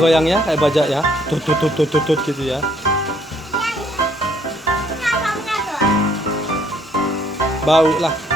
goyang ya, kayak bajak ya. Tut tut tut tut tut, tut gitu ya. Bau lah.